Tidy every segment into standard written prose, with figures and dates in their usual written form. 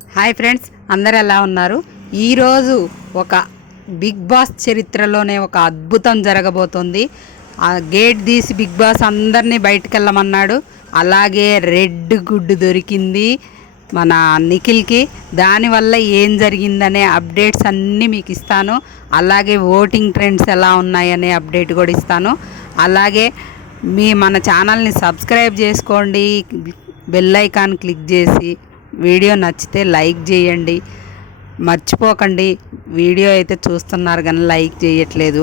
Hi friends, అందరు ఎలా ఉన్నారు? ఈరోజు ఒక బిగ్ బాస్ చరిత్రలోనే ఒక అద్భుతం జరగబోతుంది. ఆ గేట్ తీసి బిగ్ బాస్ అందరినీ బయటకు వెళ్ళమన్నాడు. అలాగే రెడ్ గుడ్డు దొరికింది మన నిఖిల్కి. దానివల్ల ఏం జరిగిందనే అప్డేట్స్ అన్నీ మీకు ఇస్తాను. అలాగే ఓటింగ్ ట్రెండ్స్ ఎలా ఉన్నాయనే అప్డేట్ కూడా ఇస్తాను. అలాగే మన ఛానల్ని సబ్స్క్రైబ్ చేసుకోండి, బెల్ ఐకాన్ క్లిక్ చేసి వీడియో నచ్చితే లైక్ చేయండి. మర్చిపోకండి, వీడియో అయితే చూస్తున్నారు కానీ లైక్ చేయట్లేదు.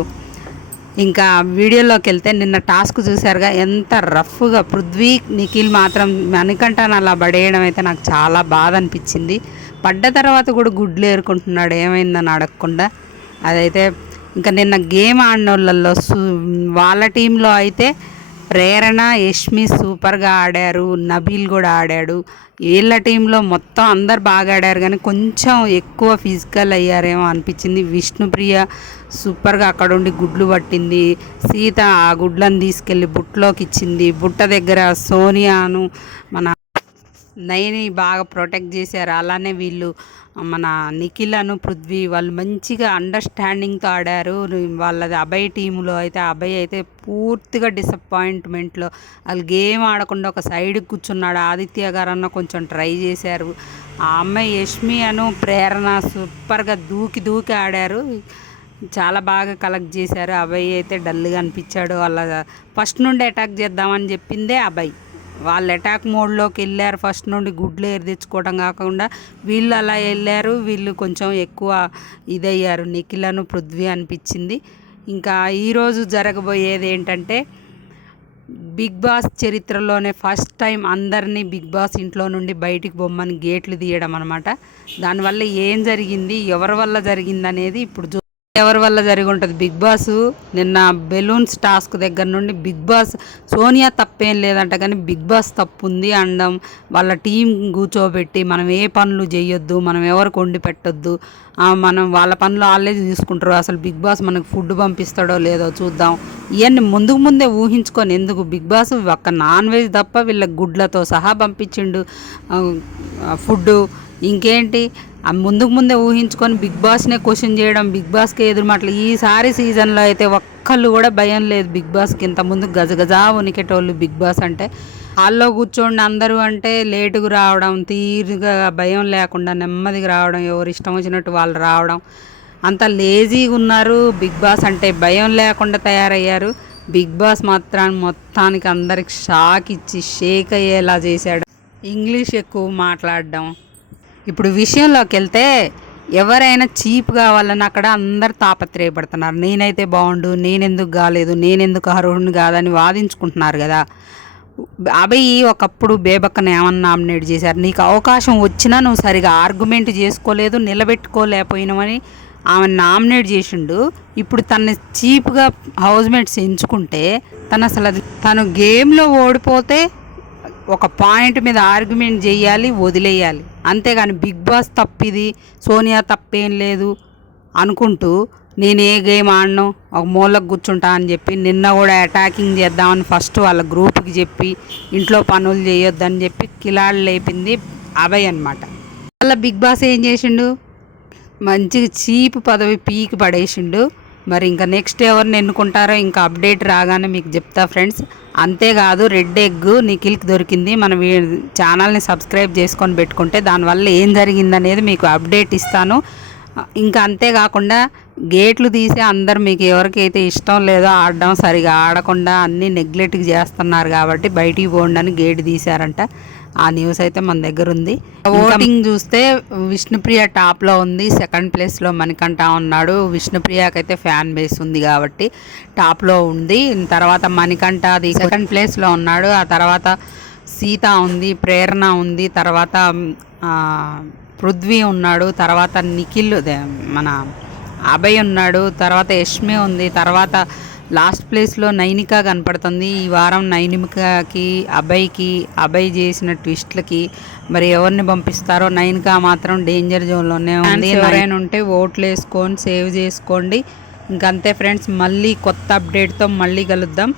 ఇంకా వీడియోలోకి వెళ్తే నిన్న టాస్క్ చూసారుగా, ఎంత రఫ్గా పృథ్వీ నిఖిల్ మాత్రం మణికంఠను అలా పడేయడం అయితే నాకు చాలా బాధ అనిపించింది. పడ్డ తర్వాత కూడా గుడ్లు ఏరుకుంటున్నాడు, ఏమైందని అడగకుండా. అదైతే ఇంకా నిన్న గేమ్ ఆడిన వాళ్ళల్లో వాళ్ళ టీంలో అయితే ప్రేరణ, యష్మి సూపర్గా ఆడారు, నబీల్ కూడా ఆడాడు. వీళ్ళ టీంలో మొత్తం అందరు బాగా ఆడారు కానీ కొంచెం ఎక్కువ ఫిజికల్ అయ్యారేమో అనిపించింది. విష్ణుప్రియ సూపర్గా అక్కడ ఉండి గుడ్లు పట్టింది. సీత ఆ గుడ్లను తీసుకెళ్ళి బుట్టలోకి ఇచ్చింది. బుట్ట దగ్గర సోనియాను మన నైని బాగా ప్రొటెక్ట్ చేశారు. అలానే వీళ్ళు మన నిఖిలను, పృథ్వీ వాళ్ళు మంచిగా అండర్స్టాండింగ్తో ఆడారు. వాళ్ళది అభయ్ టీంలో అయితే అభయ్ అయితే పూర్తిగా డిసప్పాయింట్మెంట్లో, వాళ్ళు గేమ్ ఆడకుండా ఒక సైడ్కి కూర్చున్నాడు. ఆదిత్య గారన్న కొంచెం ట్రై చేశారు. ఆ అమ్మాయి యష్మి అను ప్రేరణ సూపర్గా దూకి ఆడారు, చాలా బాగా కలెక్ట్ చేశారు. అభయ్ అయితే డల్గా అనిపించాడు. వాళ్ళ ఫస్ట్ నుండి అటాక్ చేద్దామని చెప్పిందే అభయ్. వాళ్ళు అటాక్ మోడ్లోకి వెళ్ళారు. ఫస్ట్ నుండి గుడ్లు ఏరు తెచ్చుకోవడం కాకుండా వీళ్ళు అలా వెళ్ళారు. వీళ్ళు కొంచెం ఎక్కువ ఇదయ్యారు, నిఖిలను పృథ్వీ అనిపించింది. ఇంకా ఈరోజు జరగబోయేది ఏంటంటే, బిగ్ బాస్ చరిత్రలోనే ఫస్ట్ టైం అందరినీ బిగ్ బాస్ ఇంట్లో నుండి బయటికి బొమ్మని గేట్లు తీయడం అనమాట. దానివల్ల ఏం జరిగింది, ఎవరి వల్ల జరిగింది అనేది ఇప్పుడు ఎవరి వల్ల జరిగి ఉంటుంది. బిగ్ బాస్ నిన్న బెలూన్స్ టాస్క్ దగ్గర నుండి బిగ్ బాస్ సోనియా తప్పేం లేదంట, కానీ బిగ్ బాస్ తప్పు ఉంది అనడం, వాళ్ళ టీం కూర్చోబెట్టి మనం ఏ పనులు చేయొద్దు, మనం ఎవరికి వండి పెట్టొద్దు, మనం వాళ్ళ పనులు వాళ్ళే చూసుకుంటారు, అసలు బిగ్ బాస్ మనకు ఫుడ్ పంపిస్తాడో లేదో చూద్దాం, ఇవన్నీ ముందే ఊహించుకొని ఎందుకు బిగ్ బాస్ ఒక్క నాన్ వెజ్ తప్ప వీళ్ళకి గుడ్లతో సహా పంపించిండు ఫుడ్డు. ఇంకేంటి ముందే ఊహించుకొని బిగ్ బాస్నే క్వశ్చన్ చేయడం, బిగ్ బాస్కి ఎదురు మాటలు. ఈసారి సీజన్లో అయితే ఒక్కళ్ళు కూడా భయం లేదు బిగ్ బాస్కి. ఇంతకుముందు గజగజా ఉనికేటోళ్ళు బిగ్ బాస్ అంటే. హాల్లో కూర్చోండి అందరూ అంటే లేటుగా రావడం, తీరుగా భయం లేకుండా నెమ్మదిగా రావడం, ఎవరు ఇష్టం వచ్చినట్టు వాళ్ళు రావడం, అంత లేజీగా ఉన్నారు. బిగ్ బాస్ అంటే భయం లేకుండా తయారయ్యారు. బిగ్ బాస్ మొత్తానికి అందరికి షాక్ ఇచ్చి షేక్ అయ్యేలా చేశాడు. ఇంగ్లీష్ ఎక్కువ మాట్లాడడం. ఇప్పుడు విషయంలోకి వెళ్తే, ఎవరైనా చీప్ కావాలని అక్కడ అందరు తాపత్రయపడుతున్నారు. నేనైతే బాగుండు, నేనెందుకు కాలేదు, నేనెందుకు అర్హుడిని కాదని వాదించుకుంటున్నారు కదా. అభయ్ ఒకప్పుడు బేబక్కను ఏమన్నా నామినేట్ చేశారు. నీకు అవకాశం వచ్చినా నువ్వు సరిగా ఆర్గ్యుమెంట్ చేసుకోలేదు, నిలబెట్టుకోలేకపోయినామని ఆమె నామినేట్ చేసిండు. ఇప్పుడు తను చీప్గా హౌస్మేట్స్ ఎంచుకుంటే తను గేమ్లో ఓడిపోతే ఒక పాయింట్ మీద ఆర్గ్యుమెంట్ చేయాలి, వదిలేయాలి. అంతేగాని బిగ్ బాస్ తప్పిది, సోనియా తప్పేం లేదు అనుకుంటూ నేను ఏ గేమ్ ఆడను, ఒక మూలకు కూర్చుంటా అని చెప్పి నిన్న కూడా అటాకింగ్ చేద్దామని ఫస్ట్ వాళ్ళ గ్రూప్కి చెప్పి ఇంట్లో పనులు చేయొద్దని చెప్పి కిలాళ్ళు లేపింది అభయ్ అనమాట. అలా బిగ్ బాస్ ఏం చేసిండు, మంచిగా చీప్ పదవి పీకి పడేసిండు. మరి ఇంకా నెక్స్ట్ ఎవరిని ఎన్నుకుంటారో ఇంకా అప్డేట్ రాగానే మీకు చెప్తా ఫ్రెండ్స్. అంతేకాదు, రెడ్ ఎగ్ నిఖిల్కి దొరికింది. మన ఛానల్ని సబ్స్క్రైబ్ చేసుకొని పెట్టుకుంటే దానివల్ల ఏం జరిగిందనేది మీకు అప్డేట్ ఇస్తాను. ఇంకా అంతేకాకుండా గేట్లు తీసి అందరు మీకు ఎవరికైతే ఇష్టం లేదో ఆడడం, సరిగా ఆడకుండా అన్నీ నెగ్లెక్ట్ చేస్తున్నారు కాబట్టి బయటికి పోండి అని గేట్ తీశారంట. ఆ న్యూస్ అయితే మన దగ్గర ఉంది. ఓటింగ్ చూస్తే విష్ణుప్రియ టాప్లో ఉంది, సెకండ్ ప్లేస్లో మణికంఠ ఉన్నాడు. విష్ణుప్రియకైతే ఫ్యాన్ బేస్ ఉంది కాబట్టి టాప్లో ఉంది. తర్వాత మణికంఠ అది సెకండ్ ప్లేస్లో ఉన్నాడు. ఆ తర్వాత సీత ఉంది, ప్రేరణ ఉంది, తర్వాత పృథ్వీ ఉన్నాడు, తర్వాత నిఖిల్ మన అభయ్ ఉన్నాడు, తర్వాత యష్మి ఉంది, తర్వాత లాస్ట్ ప్లేస్లో నైనిక కనపడుతుంది. ఈ వారం నైనికకి అభయ్ చేసిన ట్విస్ట్లకి మరి ఎవరిని పంపిస్తారో. నైనిక మాత్రం డేంజర్ జోన్లోనే ఉంది. ఎవరైనా ఉంటే ఓట్లు వేసుకొని సేవ్ చేసుకోండి. ఇంకంతే ఫ్రెండ్స్, మళ్ళీ కొత్త అప్డేట్తో మళ్ళీ కలుద్దాం.